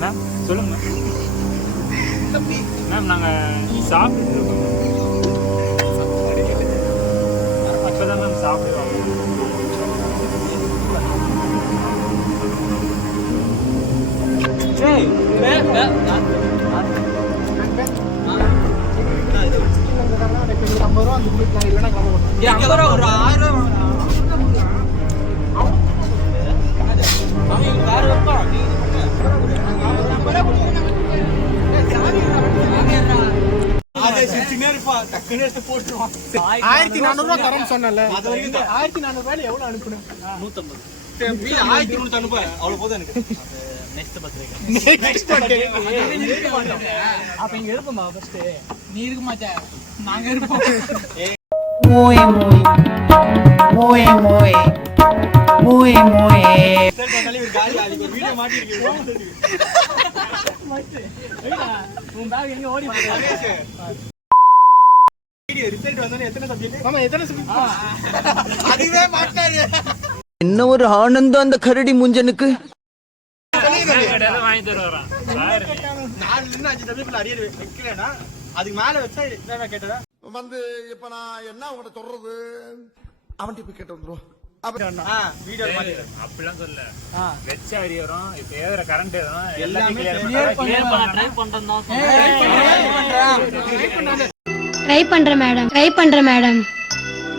Ma'am சொல்லுங்க ma'am நாங்கள் சாப்பிட்டுருக்கோம் அப்போ தான் மேம் சாப்பிடுவோம். சொன்னல 1400 எவ்வளவு அனுப்புனேன்? 150. 1300 அனுப்ப அவ்வளவு போதும் எனக்கு. நெக்ஸ்ட் பர்த்டே அப்ப இங்க இருப்போமா ஃபர்ஸ்ட்? நீ இருக்க மாட்டே, நாங்க இருப்போம். muy muy muy muy muy muy தள்ளி ஒரு காலி ஒரு வீடியோ மாட்டி இருக்கு. உன் பேக் எங்க ஓடி போகுது? வீடியோ ரிசல்ட் வந்தா எத்தனை சப்ஜெக்ட்? மாமா எத்தனை சப்ஜெக்ட்? அதுவே மாட்டாரு. என்ன ஒரு ஆனந்தம் அந்த கரடி முஞ்சனுக்கு. வாங்கி தருவாராம். 4-5 சப்ஜெக்ட்ல அரியர் வைக்கலனா அதுக்கு மேல வச்சா என்ன கேட்டதா வந்து இப்ப நான் என்ன உங்கள்ட்ட சொல்றது? அவன் டிப் கேட்டு வந்துரும். வீடியோ மாட்டி அப்படிலாம் சொல்ல. வெச்ச அரியரும் இப்ப ஏதற கரண்ட் ஏதோ எல்லாமே ட்ரை பண்றேன் மேடம்.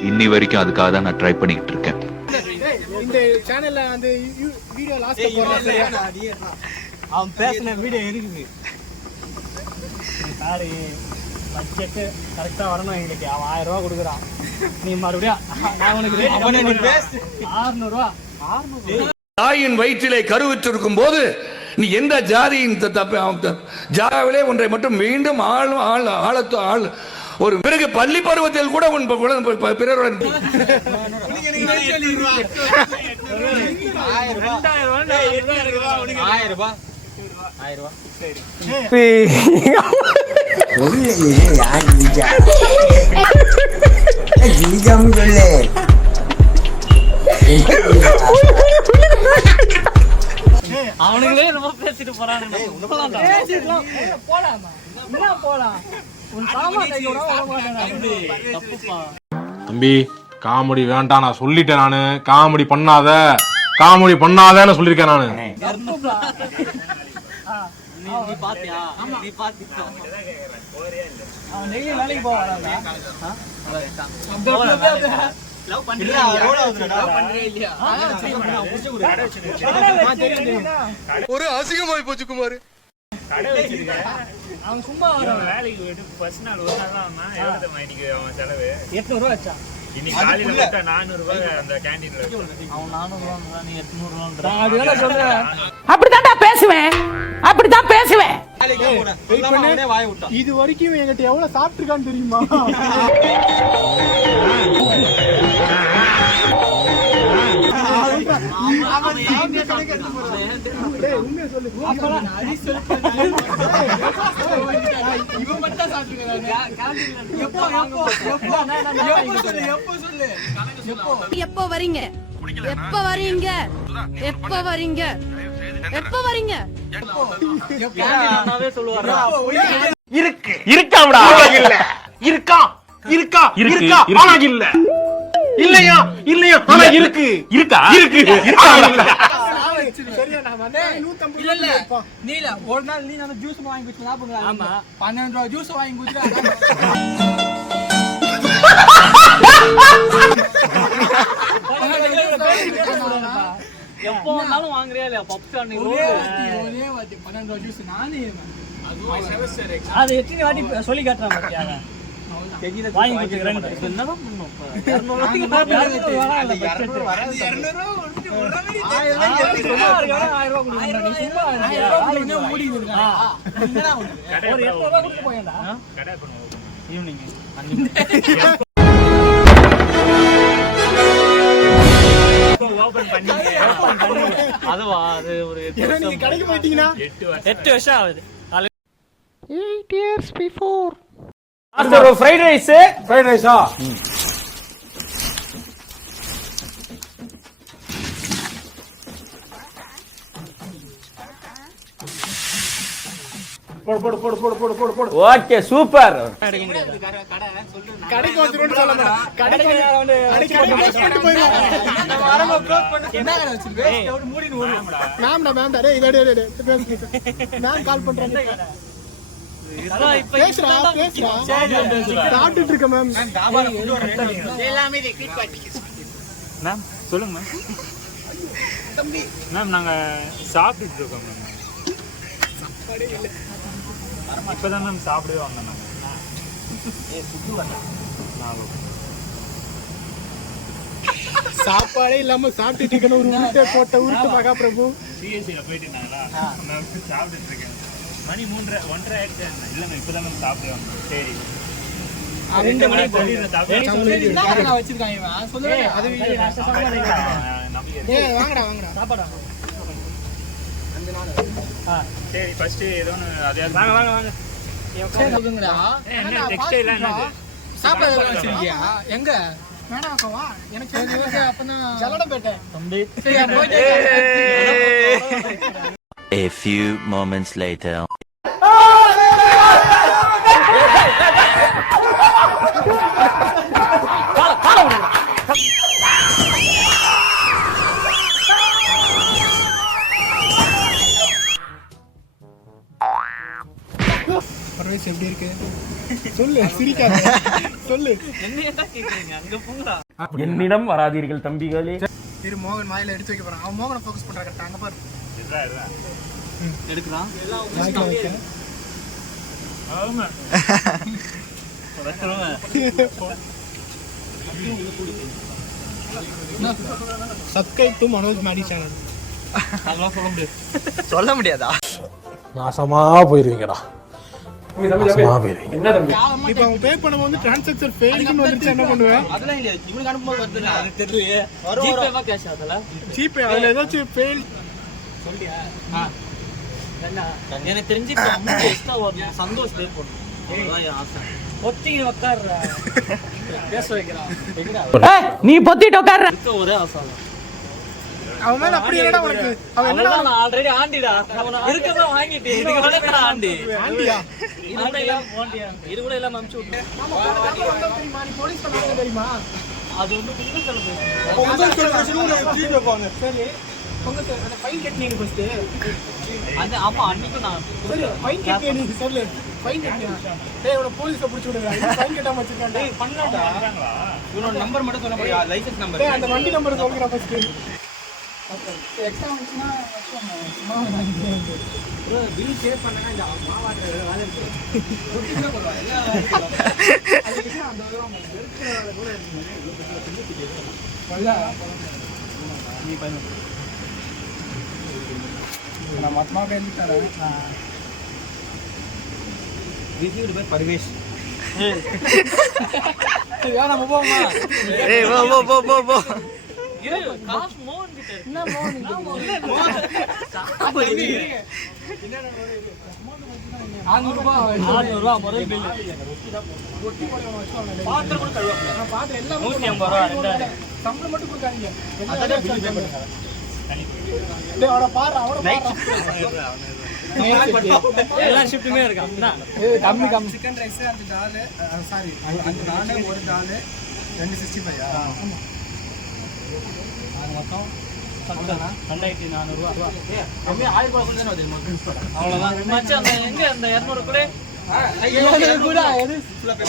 இன்னி வரைக்கும் அதுக்காக தான் நான் ட்ரை பண்ணிட்டு இருக்கேன். இந்த சேனல்ல அந்த வீடியோ லாஸ்ட்ல போடுறேன். அவன் பேசின வீடியோ இருக்குது. சாரி பட்ஜெட் கரெக்டா வரணும் எங்களுக்கு. அவன் 1000 ரூபாய் கொடுக்குறான். நீ மறுபடியும் நான் உனக்கு 600 ரூபாய். தாயின் வயிற்றிலே கருவுற்றிருக்கும் போது நீ எந்த ஜாதியின் ஜாவிலே ஒன்றை மட்டும் மீண்டும் ஆள் ஒரு பிறகு பள்ளி பருவத்தில் கூட உன் பிறருடன் அவனுங்களே ரொம்ப பேசிட்டு போறானுங்க. போலாம் தம்பி காமெடி வேண்டாம், நான் சொல்லிட்டேன். நானு காமெடி பண்ணாதன்னு சொல்லிருக்கேன் நானு. நீ பாத்தியா? நீ பாத்தியா? அவன் டெய்லி வேலைக்கு போவாராங்க. லவ் பண்றியா? ஒரு அசிங்கமாய் போச்சு குமார். அவன் சும்மா வேலைக்கு ஃபர்ஸ்ட் நாள் ஒரு நாள் தான் இன்னைக்கு அவன் செலவு 800 ரூபாய் வச்சா. இன்னைக்கு காலையில விட்டா 400 ரூபாய் அந்த கேண்டீன்ல. அவன் 400 ரூபாய், நீ 800 ரூபாய். அதுதானே சொல்றேன். அப்படிதான் பேசுவேன். இது வரைக்கும் என்கிட்ட எவ்வளவு சாப்பிட்டுருக்கான்னு தெரியுமா? எப்போ வரீங்க? இருக்காம்டா. இல்ல இருக்கா ஆனா இல்ல இல்லையா ஆனா இருக்கு. சரியா? நான் வந்து 150 இல்ல நீ இல்ல ஒரு நாள் நீ நான் ஜூஸ் வாங்கி குடிச்சு சாப்பிடுங்க. ஆமா 12 ரூபாய் ஜூஸ் வாங்கி குடிச்சு எப்போ வந்தாலும் வாங்குறியா இல்லையா? பப்ஸ் ஒரே வாட்டி 12 ரூபாய் ஜூஸ் நானே அது எத்தனை வாட்டி சொல்லி காட்டுறேன் பாத்தியா? வாங்கி குடிக்கிறேன். என்னதான் பண்ணும்? 200 அதுவா? அது ஒரு 8 வருஷம் ஆகுது. 8 years before. ஃப்ரைட் ரைஸா? Okay super. கடைக்கு வந்துருன்னு சொல்ல மேடம். கடைக்கு வந்து போயிடுவாங்க. என்ன கடை வச்சிருக்கே? மூடின்னு ஓடு. மேம் டேய் இதே நான் கால் பண்றேன். பேசுறா. சாப்பிட்டுட்டு இருக்க மேம். எல்லாமே ரிப்பீட் பண்ணி. மேம் சொல்லுங்க மேம். தம்பி மேம் நாங்க சாப்பிட்டுட்டு இருக்கோம் மேம். இப்பதான் மேம் சாப்பிடவே வந்தோம் நாங்க. சாப்பாடே இல்லாம சாப்பிட்டுட்டு இருக்கணும். ஒரு உருட்டை போட்ட உருட்டு மகா பிரபு. சிஎஸ்சில போயிட்டு இருந்தாங்களா, நான் சாப்பிட்டுட்டு இருக்கேன். மணி 3:30 ஆயிடுச்சு. இல்ல மேம் இப்பதான் மேம் சாப்பிடவே வந்தோம். சரி 2 மணிக்கு சொல்லிடுறேன். வச்சிருக்காங்க இவன். சொல்லுங்க. அது வாங்கடா சாப்பாடா. சரி ஃபர்ஸ்ட் ஏதோ அதே வாங்க. சொல்லுங்கடா. என்ன டெக்ஸ்டைல் என்னது? சாப்பாடு வச்சிருக்கியா? எங்க? வேணாம் வா. எனக்கு அப்பதான் ஜலடம்பேட்டை. தம்பி. A few moments later. பரவேஷ் எப்படி இருக்கு? சொல்லு, சிரிக்காத. சொல்லு. என்னிடம் வராதீர்கள் தம்பிகளே. இரு மோகன் வாயில எடுத்து வைக்க போறான். அவன் மோகனை ஃபோக்கஸ் பண்றாங்க. அங்க பாரு. எடுக்கலாம். ஆமா சப்ஸ்கிரைப் டு மனோஜ் மாடி சேனல். அதெல்லாம் சொல்ல முடியாது. சொல்ல முடியாதா? நாசமா போயிருவீங்கடா. என்ன தம்பி? இப்போ அவங்க பே பண்ணும்போது ட்ரான்சாக்ஷன் ஃபெயில்னு வந்துருச்சு என்ன பண்ணுவேன்? அதெல்லாம் இல்ல. இவனுக்கு அனுப்பும்போது வருதுல. அது தெரியலையே. ஜிபேவா கேஷ் அதல? ஜிபே அதுல ஏதாச்சும் ஃபெயில் சொல்லியா? எனக்கு தெரிஞ்சு அமௌண்ட் எக்ஸ்ட்ரா வரும். சந்தோஷ் பே பண்ணும். அதுதான் என் ஆசை. பொத்திட்டு உட்கார்றா. பேச வைக்கிறான். நீ பொத்திட்டு உட்கார்ற. ஒரே ஆசை. அவன் மேல அப்படி என்னடா உனக்கு? அவன் என்னடா? நான் ஆல்ரெடி ஆண்டிடா. இருக்கறத வாங்கிட்டு இதுக்கு மேல என்ன ஆண்டி? ஆண்டியா? இது கூட எல்லாம் அனுப்பிச்சு விட்டு. நீ போலீஸ் பண்ணாங்க தெரியுமா? அது வந்து புது செலிபிரேஷன். பொங்கல் செலிபிரேஷன் ஜீப் வைப்பாங்க. சரி. பொங்கல் அந்த ஃபைன் கட்டினீங்க ஃபர்ஸ்ட். அது ஆமா அன்னைக்கு நான் சரி ஃபைன் கட்டினீங்க சொல்லு. ஃபைன் கட்டியா? டேய் இவன போலீஸ்ல புடிச்சு விடுங்க. ஃபைன் கட்டாம வச்சிருக்காங்க. டேய் பண்ணடா. இவனோட நம்பர் மட்டும் சொல்ல போறியா? License number. டேய் அந்த வண்டி நம்பர் சொல்லுடா ஃபர்ஸ்ட். எக்ஸ்ட்ரா வந்துச்சுனா சும்மா வாங்கிட்டு ப்ரோ பில் பே பண்ணனா இந்த மாவாட்ட வேலை இருக்கு. ரொட்டில போடுவா எல்லாம் அதுக்கு அந்த தூரம் இருக்கிற வேலை கூட இருக்கு. வல்லா நீ பண்ணு. நான் மத்மா கையில தரேன். Received by Parvesh. ஏய் நம்ம போமா. ஏய் போ. இரு காசு மோகன் கிட்ட. என்ன மோகன்? இல்ல என்னடா 600 முதல் பில். ரொட்டி போடுவா வச்சுவாங்க. பாத்திரம் கூட கழுவாங்க. நான் பாத்து எல்லாம் 180 ரூபாய். சம்பளம் மட்டும் கொடுக்காதீங்க. அத பில் பே பண்ணுங்க. டேய் அவர பாரு எல்லா ஷிஃப்ட்டுமே இருக்கு. அப்படினா ஏய் கம்மி சிக்கன் ரைஸ் அந்த டால் சாரி அந்த நானே ஒரு டால் 265 ஆமா மொத்தம் 2400 ரூபாய். அப்படியே 1000 ரூபாய் கொஞ்சம் வருது நமக்கு. அவ்வளவுதான். மச்சான் அந்த எங்க அந்த 200 கூட ஐயோ கூட எது ஃபுல்லா பே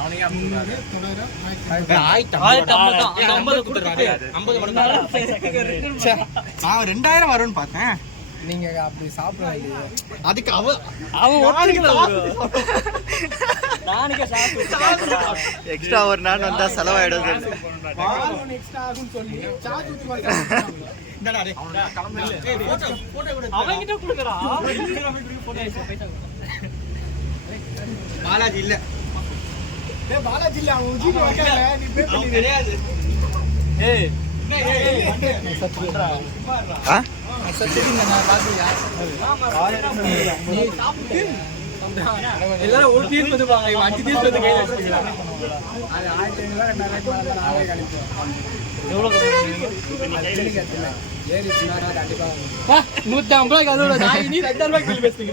அவனுக்கு 300 50 கொடுத்துறாரு. 50 மட்டும் தான். நான் 2000 வரும்னு பார்த்தேன். நீங்க அப்படி சாப்பிடுறீங்க. அதுக்கு அவன் ஓட்டிக்கல. நானே சாப்பிட்டு எக்ஸ்ட்ரா ஒரு நாள் வந்தா செலவாயிடும். பால் எக்ஸ்ட்ரா ஆகும்னு சொல்லி சாத்து ஊத்தி வாங்க. இந்தடா டேய் கிளம்பு. ஏய் போட்டோ கொடு. அவன் கிட்ட குடுக்குறா. போட்டோ பைசா பாலாஜி இல்ல. டேய் பாலாஜி இல்ல அவன் ஜிபே வைக்கல. நீ பே பண்ணி கிடையாது. ஏய் ஆ? சத்தியங்க நான் பாத்தியா? நீ சாப்பிட்டு எல்லாரும் ஒரு தீர்ப்பு வந்துருப்பாங்க, இவன் 5 தீர்ப்பு வந்து கையில வச்சுக்கிறான். அது 1500 2000 நாளே கழிப்போம். எவ்வளோ கட்டுறீங்க இப்போ நீ கையில் ஏறி சின்னாரா கண்டிப்பா 150 ரூபாய்க்கு அதோட நான் நீ 2000 ரூபாய்க்கு பில் பேசுறீங்க.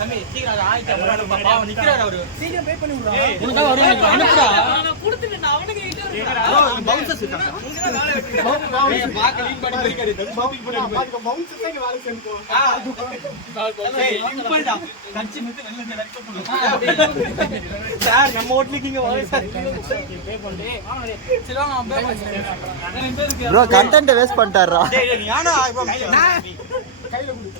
தம்பி சீக்கிரம் அது 1500 ரூபாய் பாவம் நிக்கிறாரு அவரு. சீக்கிரம் பே பண்ணி விடுறா. உனக்கு வருவாங்க அனுப்புடா. நான் கொடுத்துட்டு நான் அவனுக்கு பவுன்சர்ஸ் இருக்காங்க. ஏய் பாக்க லீட் பண்ணி போயிட்டாரு. பாத்துக்க பவுன்ஸ் தான் வேலை செஞ்சுப்போம். ஏய் இம்பல்டா. கட்சி நித்து வெல்ல நடிக்க போறோம். சார் நம்ம ஓட்லிக்கு இங்க வாங்க சார். பே பண்ணி. சரி வாங்க பே பண்ணி. ப்ரோ கண்டென்ட் வேஸ்ட் பண்ணிட்டாரா? டேய் நீ யாரா இப்போ கையில கொடு.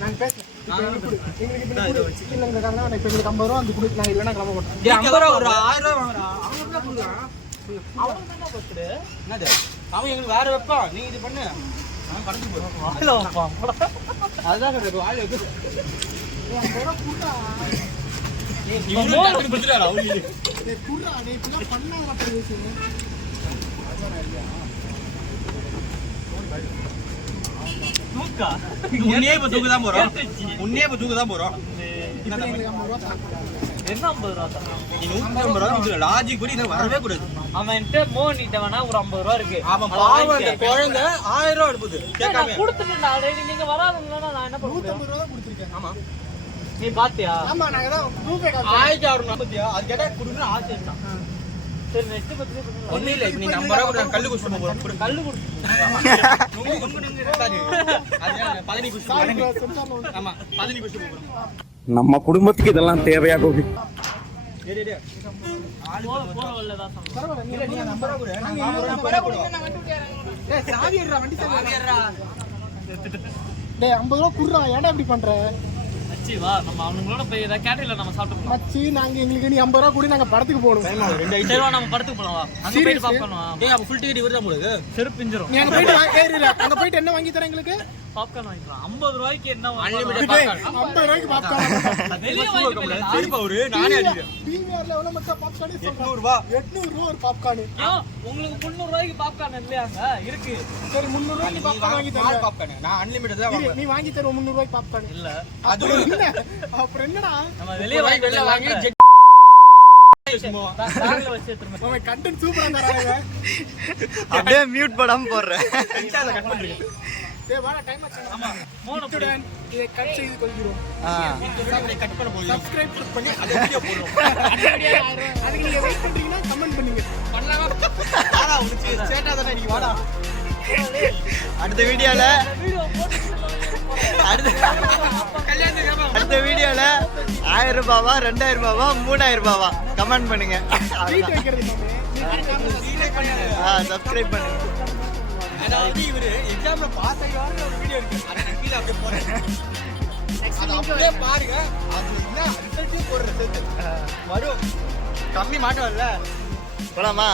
நான் பேசுறேன். எங்களுக்கு சிக்கன்ல இருக்காங்க. நான் இப்ப எங்களுக்கு 50 ரூபா வந்து கொடு. நான் இல்லனா கிளம்ப மாட்டேன். 50 ரூபா ஒரு 1000 ரூபா வாங்குறா. அவன் என்ன பண்ணுவான்? அவன் என்ன பண்றது? என்னது? அவன் எங்களுக்கு வேற வைப்பான். நீ இது பண்ணு. அவன் கடந்து போ. வாயில வைப்பான். அதுதான் சொல்றது. வாயில வைக்க. 50 ரூபா குடுடா. நீ இன்னும் குடுத்துறாரா அவளி? டேய் குடுடா. நீ இப்படி பண்ணாதடா பேசு. தூக்கா. உன்னையே இப்ப தூக்கு தான் போறோம். உன்னையே இப்ப தூக்கு தான் போறோம். எங்களுக்கு 50 ரூபா தாங்க. என்ன 50 ரூபா தரணும் நீ 150 ரூபா கொடுத்து லாஜிக் படி இத வரவே கூடாது. அவன்கிட்ட மோனிட்ட வேணா ஒரு 50 ரூபா இருக்கு அவன் பாவம் அந்த குழந்தை 1000 ரூபா எடுப்புது. கேட்காம நான் கொடுத்துட்டேன் ஆல்ரெடி நீங்க வராதுங்களா நான் என்ன பண்ணுவேன் 150 ரூபா தான் கொடுத்திருக்கேன். ஆமா. நீ பாத்தியா ஆமா நான் தான் ரூபே காசு. 1650 அது கேட்டா குடுன்னு ஆசை தான். சரி நெக்ஸ்ட் பத்தி பண்ணுங்க ஒண்ணு இல்ல இப்ப நீ 50 ரூபா கொடுத்து கல்லு குடிச்சு போறோம். குடு. கல்லு கொடுத்து நுங்கு இருக்காது. அது 15 குடிச்சு போறோம். ஆமா 15 குடிச்சு போறோம். நம்ம குடும்பத்துக்கு இதெல்லாம் தேவையா கோபி? டேய் டேய் போற வல்ல தான் சொல்றேன் பரவாயில்ல. நீ நீ 50 ரூபா கொடு. நான் 50 ரூபா கொடு. டேய் சாவி எடுடா வண்டி சாவி. ஏறா. டேய் 50 ரூபா குடுறா. ஏன்டா இப்படி பண்ற? மச்சி வா நம்ம அவங்களோட போய் ஏதாவது கேட்டரிங்ல நம்ம சாப்பிட்டு மச்சி நாங்க எங்களுக்கு நீ 50 ரூபா கொடு. நாங்க படத்துக்கு போறோம். சரி வா நம்ம படத்துக்கு போலாம் வா அங்க போய் பாப்கார்ன் வா டேய் அப்ப ஃபுல் டிக்கெட் இவர்தான் போடுது. செருப்பு பிஞ்சிரும் நீ அங்க போயிட்டு ஏறிடா. அங்க போயிட்டு என்ன வாங்கி தர எங்களுக்கு? பாப்கார்ன் வாங்கிக்கலாம் 50 ரூபாய்க்கு என்ன Unlimited டேய் பாப்கார்ன். 50 ரூபாய்க்கு பாப்கார்ன். வெளிய வாங்கிட்டு போயிடலாம் சரிப்பா ஒரு நானே அடிக்கிறேன். பிவிஆர்ல எவ்வளவு மச்சான் பாப்கார்ன்? 800 ரூபாய். 800 ரூபா ஒரு பாப்கார்ன். உங்களுக்கு 300 ரூபாய்க்கு பாப்கார்ன் இல்லையாங்க இருக்கு சரி 300 ரூபாய்க்கு பாப்கார்ன் வாங்கி ஸ்மால் தர. பாப்கார்ன். நான் அன்லிமிட்டட் தான் இரு, வாங்குவேன். நீ வாங்கி தருவ 300 ரூபாய்க்கு பாப்கார்ன். இல்ல அது என்ன? அப்புறம் என்னடா? நம்ம வெளிய வாங்கி வெளிய வாங்கி வாங்கி ஜெட் பேக்ல வச்சு எடுத்துட்டு அவன் கண்டென்ட் சூப்பரா தராங்க. அப்படியே மியூட் படாம போடுறேன். இன்ஸ்டால கட் பண்றீங்க. டேய் வாடா டைம் ஆச்சு. ஆமா. மூணு இத்துடன் இதை கட் செய்து கொள்கிறோம். கட் பண்ண போறீங்க. சப்ஸ்கிரைப் பண்ணி அத வீடியோ போடுறோம். அதுக்கு நீங்க வெயிட் பண்றீங்கன்னா கமெண்ட் பண்ணுங்க. வாடா உனக்கு சேட்டா தானே நீ வாடா. அடுத்த வீடியோல அடுத்த வீடியோல 1000 ரூபாவா 2000 ரூபாவா 3000 ரூபாவா கமெண்ட் பண்ணுங்க. ட்வீட் வைக்கிறது மாமே. சப்ஸ்கிரைப் பண்ணுங்க. அதாவது இவரு எக்ஸாம்ல பாஸ் ஆகிவாரு ஒரு வீடியோ இருக்கு. அத நான் கீழ அப்படியே போறேன். அத அப்படியே பாருங்க. அது என்ன ரிசல்ட் போடுற ரிசல்ட் வரும். கம்மி மாட்டோம்ல. போலாமா?